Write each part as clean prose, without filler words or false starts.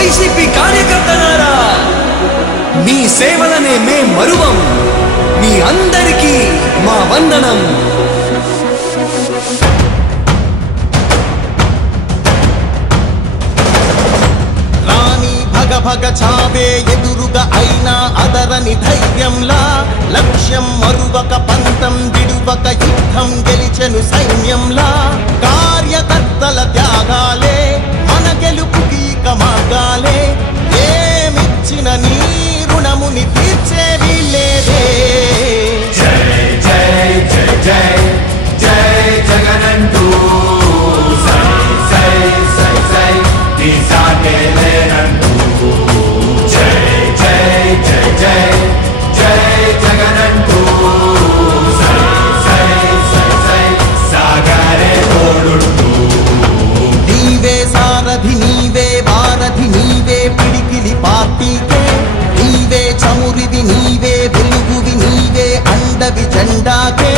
YCP కార్యకర్తలారా, మీ సేవలనే మే మరువం. మీ అందరికీ మా వందనం. భగ చావే ఎదురుగా అయినా అదరని ధైర్యంలా, లక్ష్యం మరువక పంతం విడువక యుద్ధం గెలిచెను సైన్యంలా. కార్యకర్తల త్యాగాలే మన గెలుపుకి మార్గాలే. ఏమిచ్చిన నీ రుణముని తీర్చేది లేదే. జై జై జై జై జై జగనంటూ సై సై సై సై తీసాకేలేనంటూ. జై జై జై జై జై జగనంటూ సై సై సై సై సాగరే తోడుంటూ. నీవే సారథి నీవే వారధి నీవే పిడికిలి పార్టీకే. నీవే చమురివి నీవే వెలుగువి నీవే అండవి జెండాకే.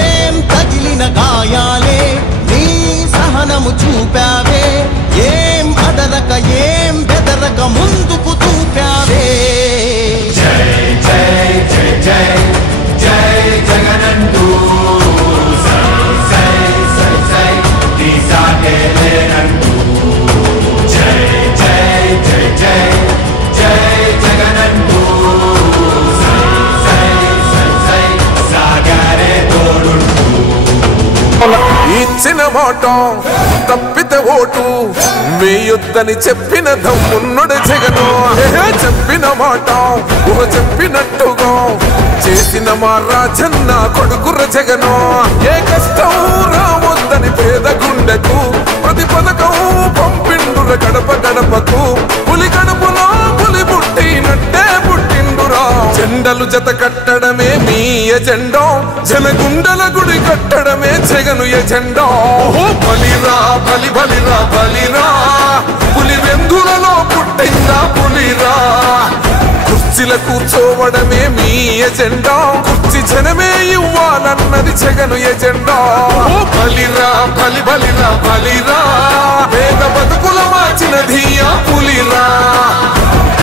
ఏం తగిలిన గాయాలే నీ సహనము చూపావే. ఏం అదరక ఏం బెదరక ముందుకు చూపావే. జై జై జై జై జై జగనంటూ సై సై సై సై తీసాకేలేనంటూ. జై జై జై జై జై జగనంటూ సై సై సై సై సాగరే తోడుంటూ. ఇచ్చిన మాట తప్పితే ఓటు వేయొద్దని చెప్పిన దమ్మున్నడు జగను. చెప్పిన మాట చెప్పినట్టుగా చేసిన మా రాజన్న కొడుకుర జగను. ఏ కష్టం రావద్దని పేద గుండెకు ప్రతి పథకం పంపిండుర గడప గడపకు. పులి గడపలో పులి పుట్టినట్టే పుట్టిండురా. జెండలు జత కట్టడమే మీ ఎజెండా, జనగుండల గుడి కట్టడమే జగను ఎజెండా. బలిరా బలి బలిరా బలిరా, పులి వెందులలో పుట్టిందా పులిరా. కుర్చీల కూర్చోవడమే మీ ఎజెండా, కుర్చీ జనమే ఇవ్వాలన్నది జగను ఎజెండా. బలిరా బలి బలిరా బలిరా, పేద బతుకుల మార్చిన ధీయా పులిరా.